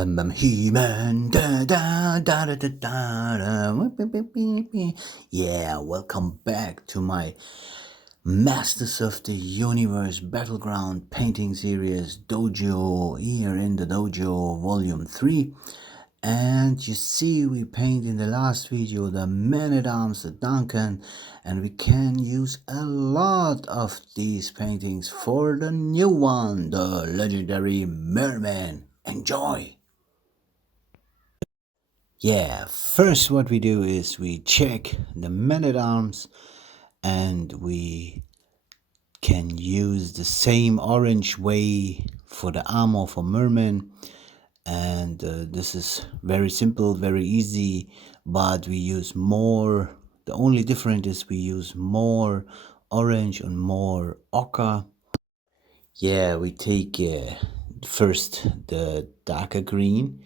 bam bam He-Man da. Yeah, welcome back to my Masters of the Universe Battleground painting series dojo here in the dojo volume 3. And you see, we paint in the last video the man-at-arms, the Duncan, and we can use a lot of these paintings for the new one, the legendary Mer-Man. Enjoy! Yeah, first what we do is we check the man-at-arms, and we can use the same orange way for the armor for Mer-Man. And this is very simple, very easy, but we use more. The only difference is we use more orange and more ochre. Yeah, we take first the darker green,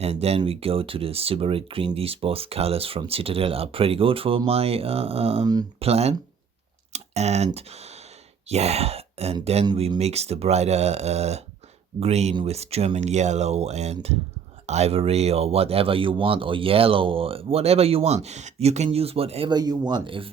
and then we go to the super red green. These both colors from Citadel are pretty good for my plan. And yeah, and then we mix the brighter green with German yellow and ivory or whatever you want, or yellow or whatever you want. You can use whatever you want. If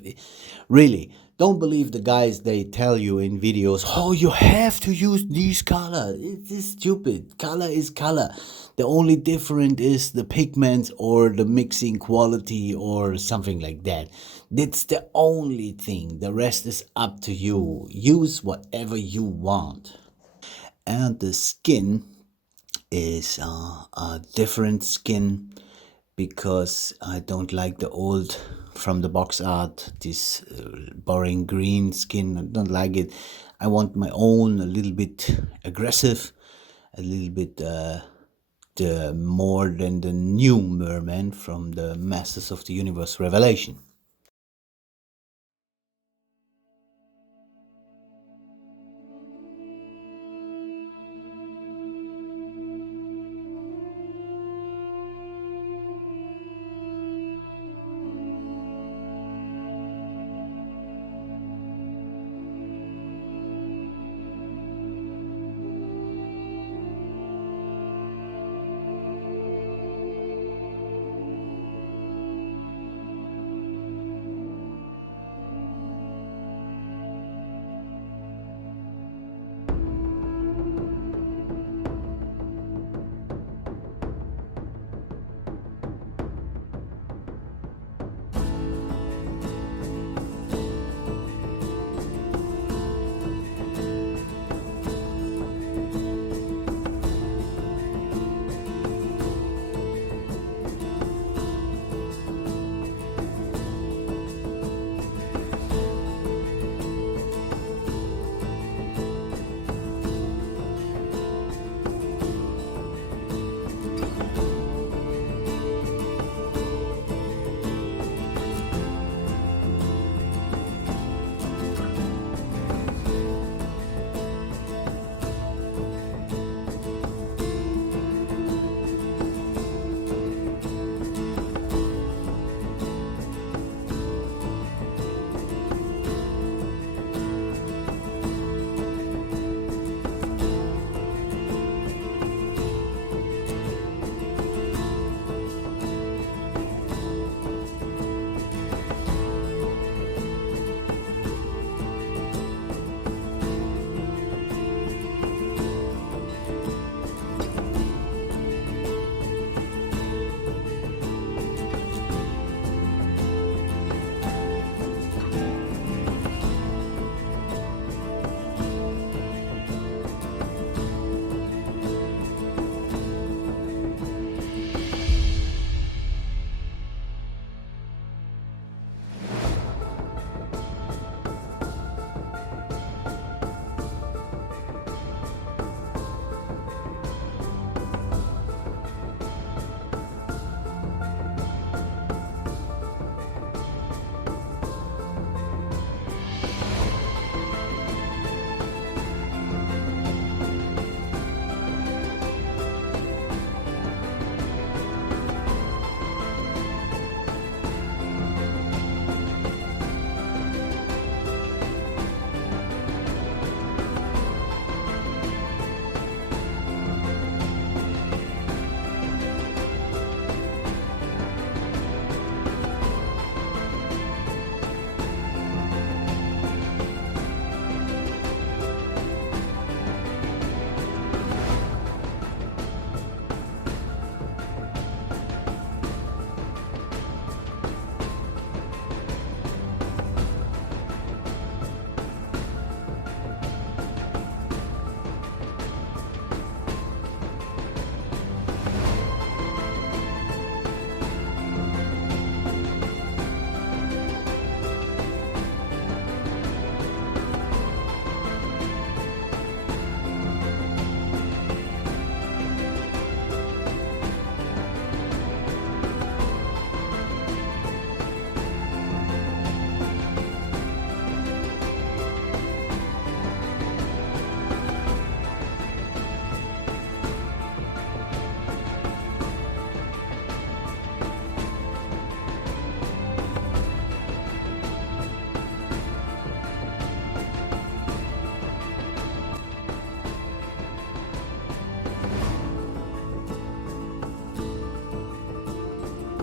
really, don't believe the guys, they tell you in videos, oh, you have to use these color. It is stupid. Color is color. The only difference is the pigments or the mixing quality or something like that. That's the only thing. The rest is up to you. Use whatever you want. And the skin is a different skin, because I don't like the old from the box art, this boring green skin. I don't like it. I want my own, a little bit aggressive, a little bit the more than the new Mer-Man from the Masters of the Universe Revelation.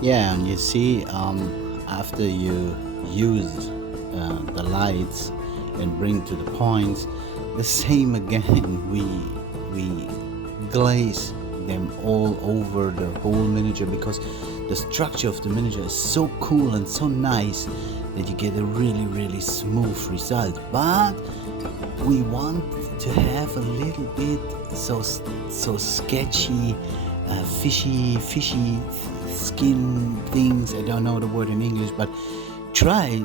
Yeah, and you see, after you use the lights and bring to the points, the same again. We glaze them all over the whole miniature because the structure of the miniature is so cool and so nice that you get a really smooth result. But we want to have a little bit so sketchy, fishy skin things. I don't know the word in English, but try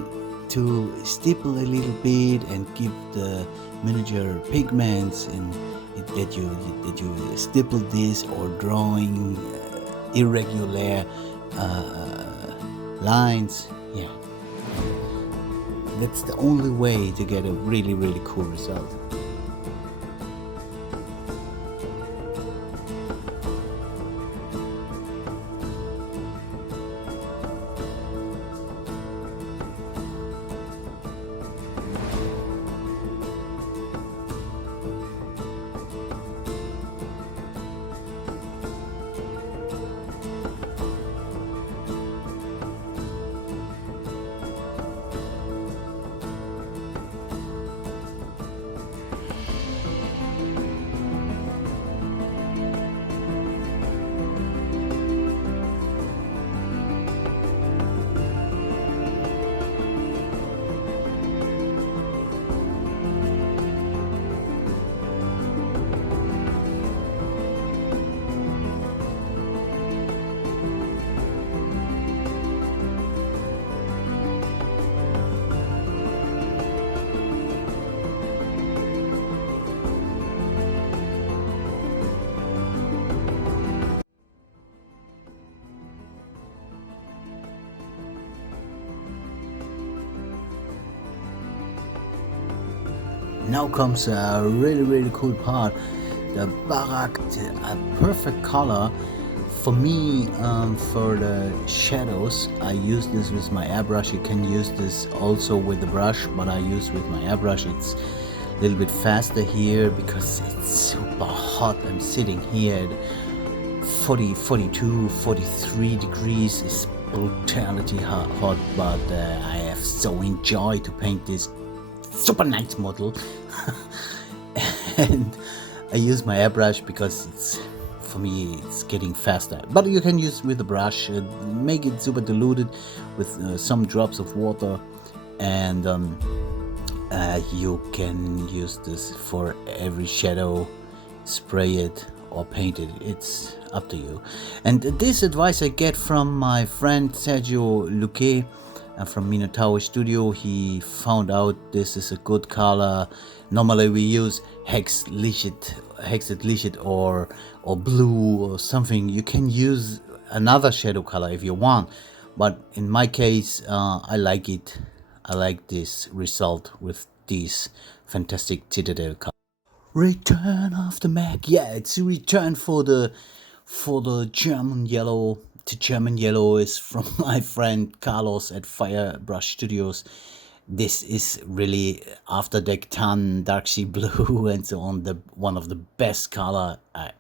to stipple a little bit and give the miniature pigments and that you stipple this or drawing irregular lines. Yeah, that's the only way to get a really cool result. Now comes a really cool part. The barak, a perfect color. For me, for the shadows, I use this with my airbrush. You can use this also with the brush, but I use with my airbrush. It's a little bit faster here because it's super hot. I'm sitting here at 40, 42, 43 degrees. It's brutality hot, but I have so enjoyed to paint this super nice model. And I use my airbrush because it's, for me, it's getting faster. But you can use with the brush, make it super diluted with some drops of water, and you can use this for every shadow, spray it or paint it. It's up to you. And this advice I get from my friend Sergio Luque from Minotaur Studio. He found out this is a good color. Normally we use hexed lichet or blue or something. You can use another shadow color if you want, but in my case I like it. I like this result with these fantastic Citadel colors. Return of the Mac. Yeah, it's a return for the German yellow. The German yellow is from my friend Carlos at Firebrush Studios. This is really after deck tan, dark sea blue, and so on. One of the best color I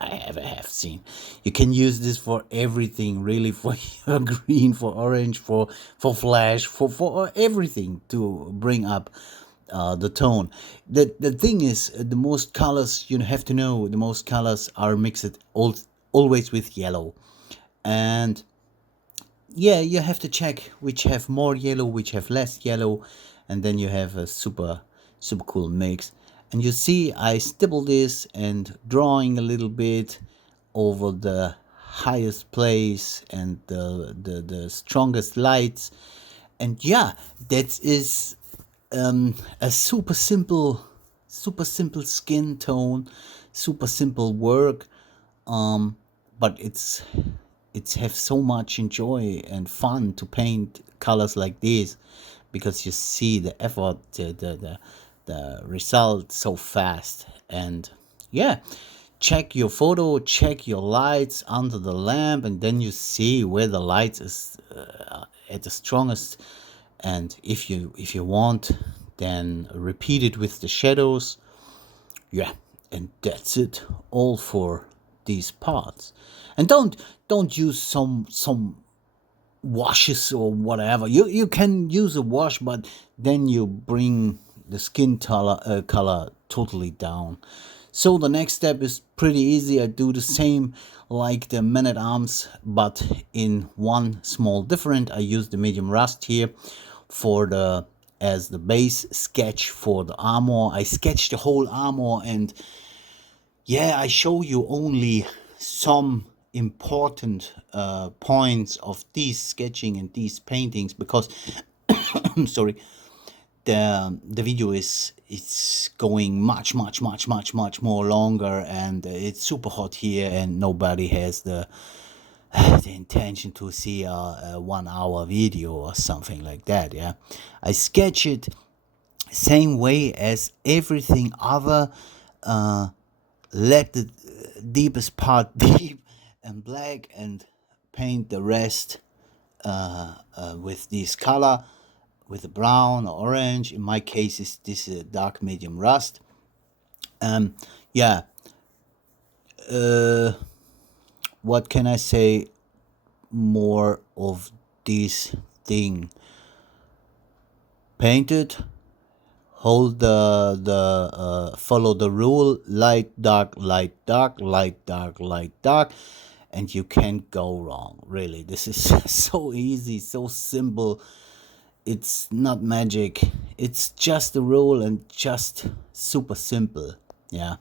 ever have seen. You can use this for everything, really, for your green, for orange, for flash, for everything to bring up the tone. The thing is, the most colors, you have to know, the most colors are mixed always with yellow, and yeah, you have to check which have more yellow, which have less yellow, and then you have a super cool mix. And you see I stipple this and drawing a little bit over the highest place and the strongest lights. And yeah, that is a super simple skin tone, super simple work, but it's have so much enjoy and fun to paint colors like this, because you see the effort, the result so fast. And yeah, check your photo, check your lights under the lamp, and then you see where the light is at the strongest. And if you want, then repeat it with the shadows. Yeah, and that's it all for these parts. And don't use some washes or whatever. You can use a wash, but then you bring the skin color totally down. So the next step is pretty easy. I do the same like the Man at Arms, but in one small different. I use the medium rust here for the as the base sketch for the armor. I sketch the whole armor, and yeah, I show you only some important points of these sketching and these paintings because I'm sorry, the video is it's going much more longer, and it's super hot here, and nobody has the intention to see a 1 hour video or something like that. Yeah, I sketch it same way as everything other. Let the deepest part deep and black, and paint the rest with this color, with the brown or orange. In my case, is this dark medium rust. Yeah. What can I say more of this thing? Paint it. Hold the follow the rule: light dark light dark light dark light dark, and you can't go wrong. Really, this is so easy, so simple. It's not magic, it's just a rule, and just super simple. Yeah.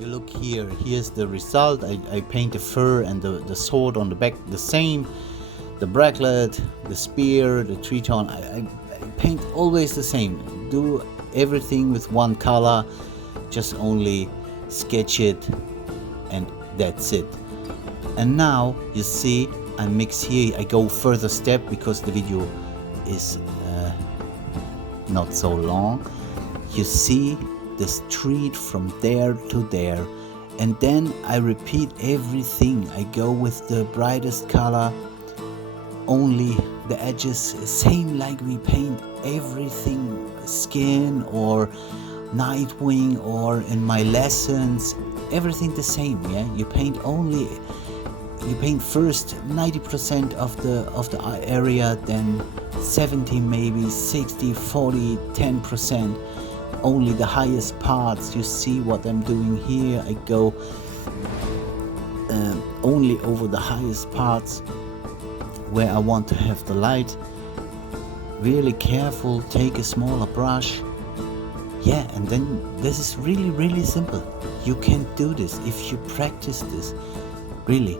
You look here, here's the result. I paint the fur and the sword on the back the same, the bracelet, the spear, the triton. I paint always the same. Do everything with one color, just only sketch it, and that's it. And now you see I mix here. I go further step because the video is not so long. You see the street from there to there, and then I repeat everything. I go with the brightest color, only the edges, same like we paint everything, skin or Nightwing or in my lessons, everything the same. Yeah, you paint first 90% of the area, then 70, maybe 60, 40, 10%, only the highest parts. You see what I'm doing here? I go only over the highest parts where I want to have the light. Really careful, take a smaller brush. Yeah, and then this is really simple. You can do this if you practice this. Really,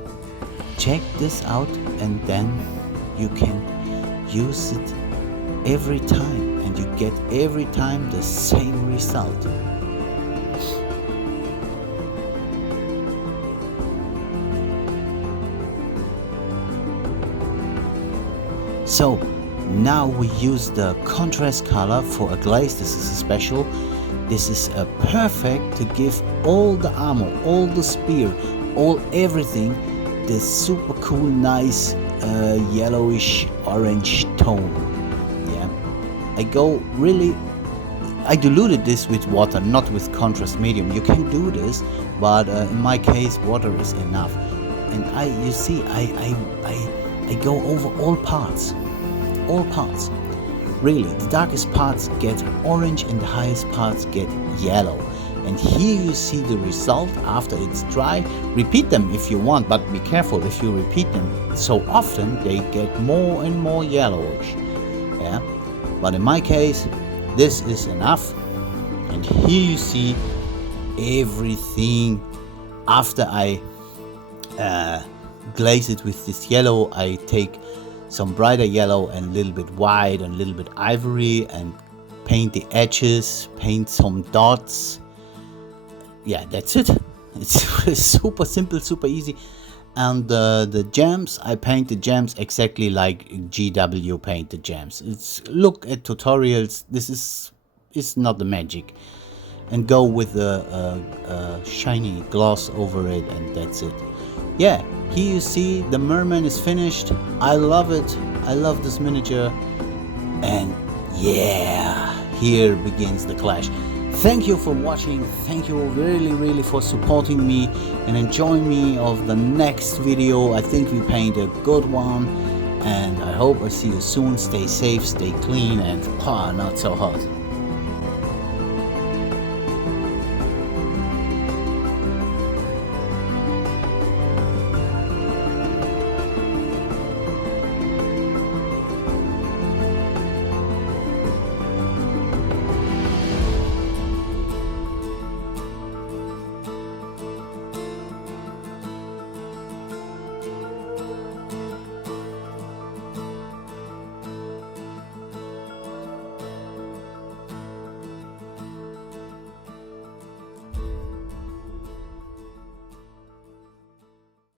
check this out, and then you can use it every time, and you get every time the same result. So now we use the contrast color for a glaze. This is a special. This is a perfect to give all the armor, all the spear, all everything this super cool, nice yellowish orange tone. Yeah, I diluted this with water, not with contrast medium. You can do this, but in my case, water is enough. And you see, I go over all parts. Really, the darkest parts get orange and the highest parts get yellow. And here you see the result after it's dry. Repeat them if you want, but be careful if you repeat them so often, they get more and more yellowish. Yeah, but in my case, this is enough. And here you see everything. After I glaze it with this yellow, I take some brighter yellow and a little bit white and a little bit ivory and paint the edges, paint some dots. Yeah, that's it. It's super simple, super easy. And the gems, I paint the gems exactly like GW paint the gems. Look at tutorials. This is it's not the magic. And go with a shiny gloss over it, and that's it. Yeah, here you see the Mer-Man is finished. I love it. I love this miniature. And yeah, here begins the clash. Thank you for watching. Thank you really for supporting me and enjoying me of the next video. I think we paint a good one, and I hope I see you soon. Stay safe, stay clean, and not so hot.